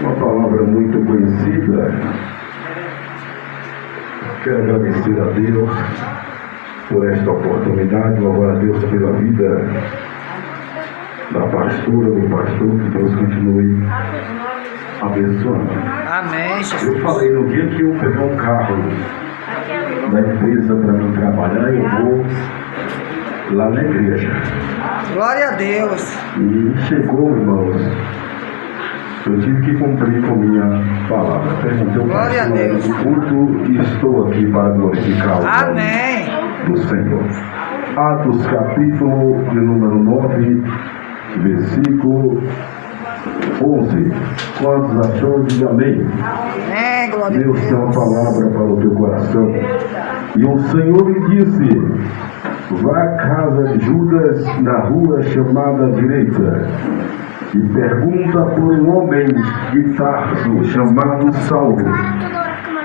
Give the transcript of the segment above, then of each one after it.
Uma palavra muito conhecida. Quero agradecer a Deus por esta oportunidade, louvar a Deus pela vida da pastora, do pastor, que Deus continue abençoando. Amém, Jesus. Eu falei no dia que eu pegar um carro da empresa para mim trabalhar, eu vou lá na igreja. Glória a Deus. E chegou, irmãos, eu tive que cumprir com minha palavra. Perguntei ao Glória a pastor Deus. do culto e estou aqui para glorificar o nome Amém. do Senhor. Atos capítulo de número 9, versículo 11. Quantos achou? Diga amém. Amém, glória a Deus tem uma Deus. palavra para o teu coração. E o Senhor lhe disse: vá à casa de Judas, na rua chamada direita, e pergunta por um homem de Tarso chamado Saulo.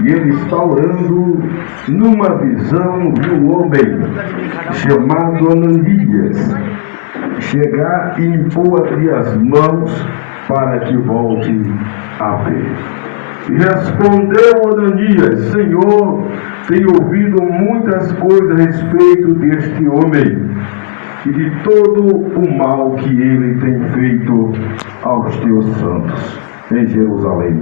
E ele está orando. Numa visão de um homem chamado Ananias chegar e impor-lhe as mãos para que volte a ver. E respondeu Ananias: Senhor, tenho ouvido muitas coisas a respeito deste homem e de todo o mal que ele tem feito aos teus santos em Jerusalém.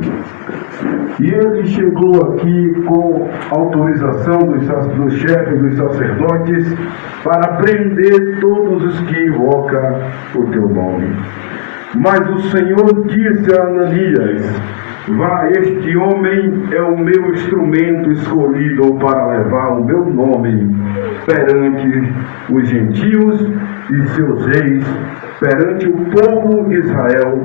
E ele chegou aqui com autorização dos chefes dos sacerdotes para prender todos os que invocam o teu nome. Mas o Senhor disse a Ananias: vá, este homem é o meu instrumento escolhido para levar o meu nome perante os gentios e seus reis, perante o povo de Israel,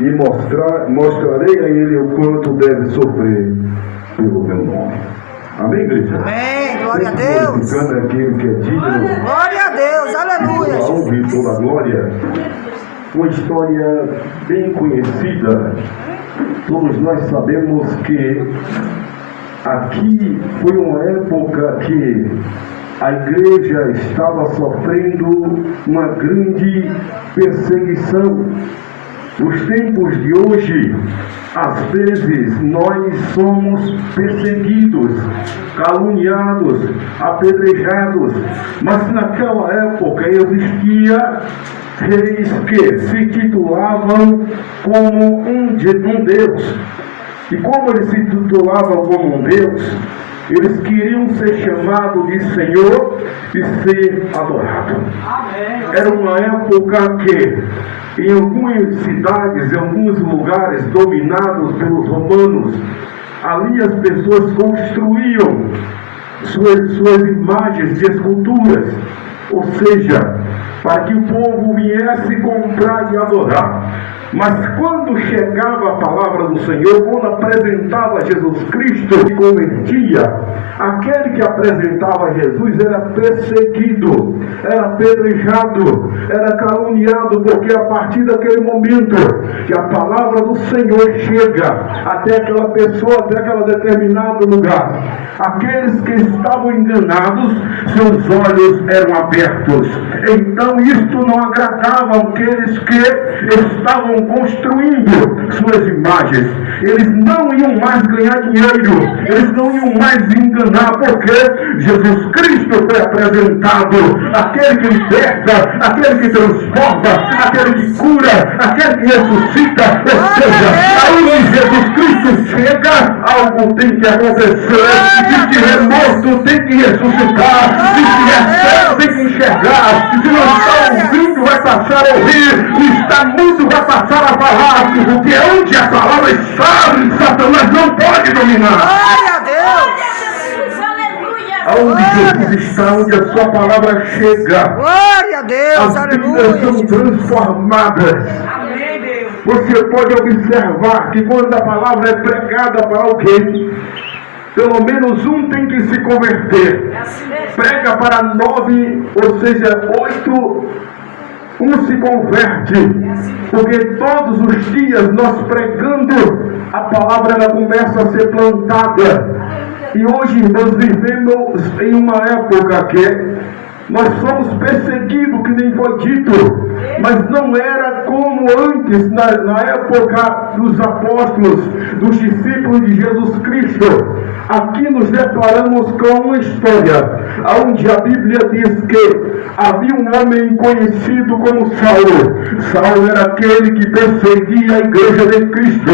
e mostrarei a ele o quanto deve sofrer pelo meu nome. Amém, igreja? Amém, glória a Deus. Glorificando aquele que é digno. Glória a Deus, aleluia. A honra e toda a glória. Uma história bem conhecida. Todos nós sabemos que aqui foi uma época que a igreja estava sofrendo uma grande perseguição. Nos tempos de hoje, às vezes nós somos perseguidos, caluniados, apedrejados, mas naquela época existia reis que se titulavam como um Deus. E como eles se titulavam como um Deus, eles queriam ser chamados de Senhor e ser adorados. Era uma época que em algumas cidades, em alguns lugares dominados pelos romanos, ali as pessoas construíam suas imagens de esculturas, ou seja, para que o povo viesse comprar e adorar. Mas quando chegava a palavra do Senhor, quando apresentava Jesus Cristo e convertia, aquele que apresentava Jesus era perseguido, era apedrejado, era caluniado, porque a partir daquele momento que a palavra do Senhor chega até aquela pessoa, até aquele determinado lugar, aqueles que estavam enganados, seus olhos eram abertos. Então isto não agradava àqueles que estavam construindo suas imagens. Eles não iam mais ganhar dinheiro, eles não iam mais enganar, porque Jesus Cristo foi apresentado, aquele que liberta, aquele que transforma, aquele que cura, aquele que ressuscita. Ou seja, aonde Jesus Cristo chega, algo tem que acontecer. Se tiver morto, tem que ressuscitar. Se tiver cego, tem que enxergar. Se não está ouvindo, vai passar a ouvir. Se está mudo, vai passar a falar. Porque onde a palavra está, Satanás não pode dominar. Glória a Deus. Aonde Jesus está, onde a sua palavra chega, Glória a Deus, as vidas são aleluia. transformadas. Você pode observar que quando a palavra é pregada para alguém, pelo menos um tem que se converter. Prega para 9, ou seja, 8, um se converte. Porque todos os dias nós pregando, a palavra ela começa a ser plantada. E hoje nós vivemos em uma época que nós somos perseguidos, que nem foi dito. Mas não era como antes, na época dos apóstolos, dos discípulos de Jesus Cristo. Aqui nos deparamos com uma história, onde a Bíblia diz que havia um homem conhecido como Saulo. Saulo era aquele que perseguia a igreja de Cristo.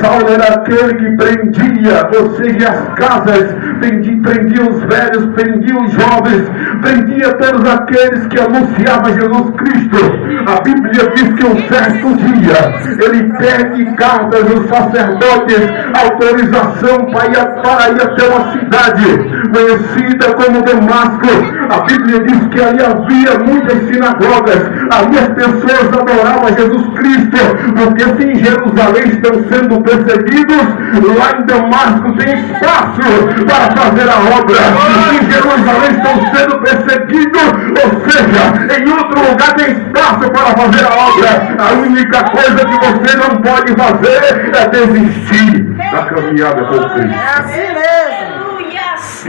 Saulo era aquele que prendia, ou seja, as casas, prendia os velhos, prendia os jovens, prendia todos aqueles que anunciavam Jesus Cristo. A Bíblia diz que um certo dia ele pede cartas dos sacerdotes, autorização para ir até uma cidade conhecida como Damasco. A Bíblia diz que ali havia muitas sinagogas, ali as pessoas adoravam Jesus Cristo, porque se em Jerusalém estão sendo perseguidos, lá em Damasco tem espaço para fazer a obra. Em Jerusalém estão sendo perseguidos, ou seja, em outro lugar tem espaço para fazer a obra. A única coisa que você não pode fazer é desistir da caminhada com Cristo. É assim mesmo.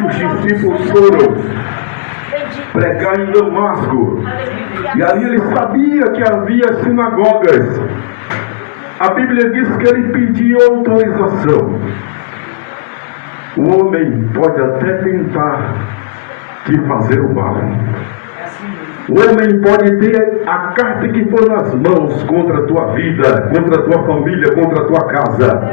Os discípulos foram pregar em Damasco, e ali ele sabia que havia sinagogas. A Bíblia diz que ele pediu autorização. O homem pode até tentar te fazer o mal. O homem pode ter a carta que for nas mãos contra a tua vida, contra a tua família, contra a tua casa,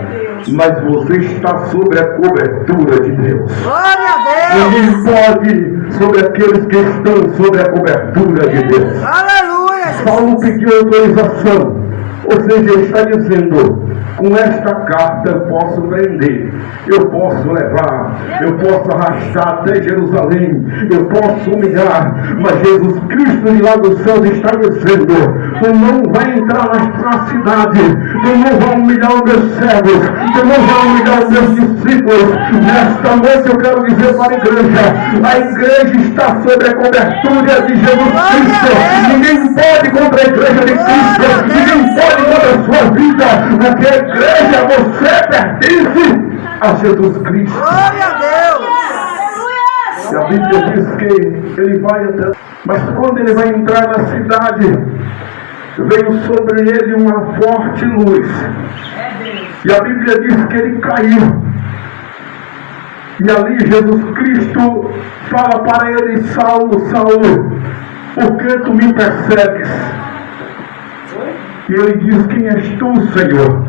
mas você está sobre a cobertura de Deus. Glória a Deus. Ninguém pode sobre aqueles que estão sobre a cobertura de Deus. Aleluia. Paulo pediu autorização, ou seja, ele está dizendo: com esta carta eu posso prender, eu posso levar, eu posso arrastar até Jerusalém, eu posso humilhar, mas Jesus Cristo de lá do céu está dizendo: tu não vai entrar na cidade, tu não vai humilhar os meus servos, tu não vai humilhar os meus discípulos. Nesta noite eu quero dizer para a igreja está sob a cobertura de Jesus Cristo. Ninguém pode contra a igreja de Cristo, ninguém pode contra a sua vida, porque a igreja, você pertence a Jesus Cristo. Glória a Deus. E a Bíblia diz que ele vai até, mas quando ele vai entrar na cidade, veio sobre ele uma forte luz, e a Bíblia diz que ele caiu, e ali Jesus Cristo fala para ele: Saulo, Saulo, por que tu me persegues? E ele diz: quem és tu, Senhor?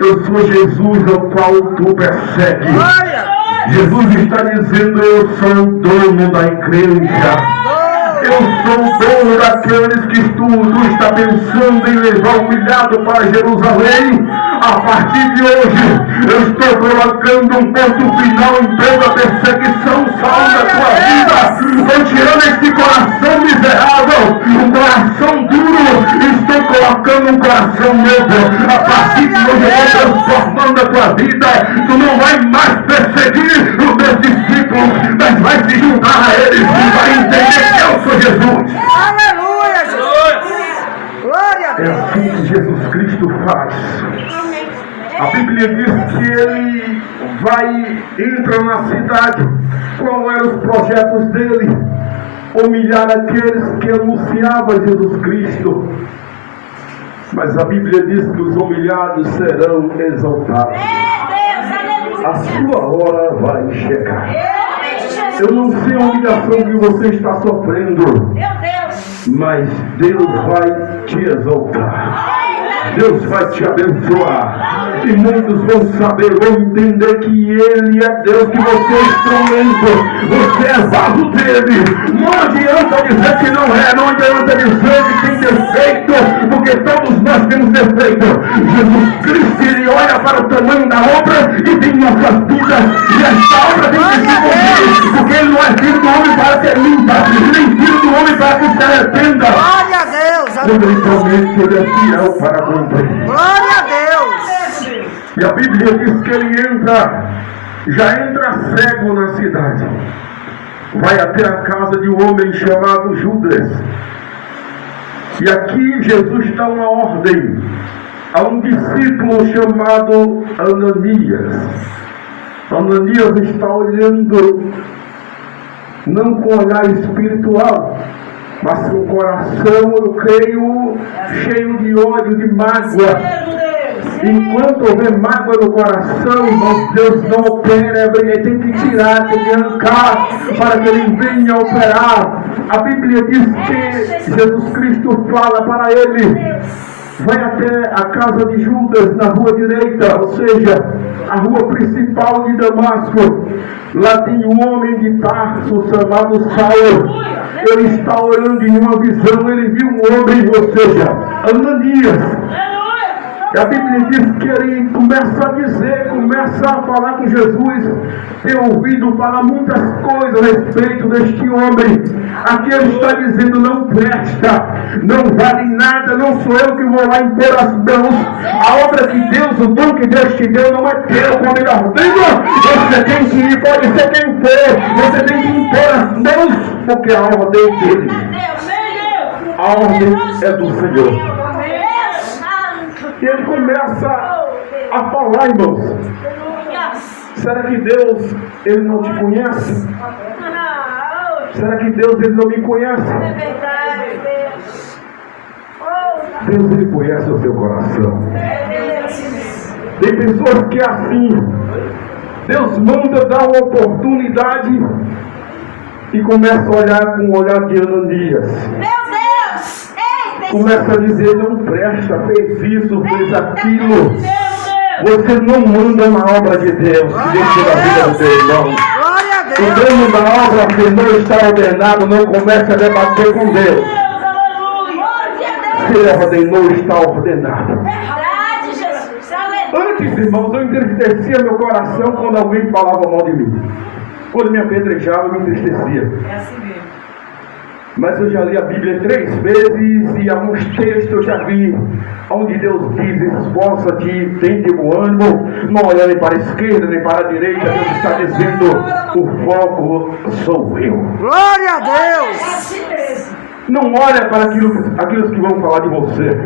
Eu sou Jesus ao qual tu persegues. Jesus está dizendo: eu sou o dono da igreja. Eu sou o dono daqueles que tu está pensando em levar humilhado para Jerusalém. A partir de hoje, eu estou colocando um ponto final em toda a perseguição, Saulo, da tua vida. Estou tirando esse coração miserável, um coração duro, e estou colocando um coração novo. A partir de hoje, eu estou transformando a tua vida. Tu não vai mais perseguir os meus discípulos, mas vai se juntar a eles, vai entender que eu sou Jesus. Aleluia, Jesus. Glória a É Deus. assim que Jesus Cristo faz. A Bíblia diz que ele entra na cidade. Qual eram os projetos dele? Humilhar aqueles que anunciavam Jesus Cristo. Mas a Bíblia diz que os humilhados serão exaltados. A sua hora vai chegar. Eu não sei a humilhação que você está sofrendo, mas Deus vai te exaltar. Deus vai te abençoar. E muitos vão saber, vão entender que Ele é Deus, que você é instrumento, você é vaso dele. Não adianta dizer que não é, não adianta dizer que tem defeito, porque todos nós temos defeito. Jesus Cristo, Ele olha para o tamanho da obra e tem nossas vidas, e esta obra tem que se cumprir, porque Ele não é filho do homem para ser limpa, nem filho do homem para que se arrependa. Glória a Deus. Quando Ele promete, Ele é fiel para cumprir. Glória a Deus. E a Bíblia diz que ele já entra cego na cidade. Vai até a casa de um homem chamado Judas. E aqui Jesus dá uma ordem a um discípulo chamado Ananias. Ananias está olhando não com olhar espiritual, mas um coração, eu creio, cheio de ódio, de mágoa. Enquanto houver mágoa no coração, irmãos, Deus não opera, ele tem que tirar, tem que arrancar, para que ele venha operar. A Bíblia diz que Jesus Cristo fala para ele: vai até a casa de Judas, na rua direita, ou seja, a rua principal de Damasco. Lá tem um homem de Tarso chamado Saulo. Ele está orando em uma visão, ele viu um homem, ou seja, Ananias. E a Bíblia diz que ele começa a dizer, começa a falar com Jesus, tem ouvido falar muitas coisas a respeito deste homem. Aqui ele está dizendo: não presta, não vale nada, não sou eu que vou lá impor as mãos. A obra que Deus, o dom que Deus te deu não é teu, quando ele ordena, você tem que ir, pode ser quem for, você tem que impor as mãos, porque a ordem dele, a ordem é do Senhor. E ele começa a falar, irmãos: será que Deus, ele não te conhece? Será que Deus, ele não me conhece? Deus, ele conhece o seu coração. Tem pessoas que é assim, Deus manda dar uma oportunidade e começa a olhar com o olhar de Ananias. Começa a dizer: não presta, fez isso, fez aquilo. Você não manda na obra de Deus, deixa na vida do seu irmão. O dono da obra que não está ordenado, não comece a debater com Deus. Se ordenou, está ordenado. Antes, irmãos, eu entristecia meu coração quando alguém falava mal de mim. Quando me apedrejava, eu me entristecia. É assim mesmo. Mas eu já li a Bíblia 3 vezes e alguns textos eu já vi onde Deus diz: esforça-te, tem de bom ânimo, não olha nem para a esquerda nem para a direita. Deus está dizendo: o foco sou eu. Glória a Deus! Não olha para aqueles que vão falar de você.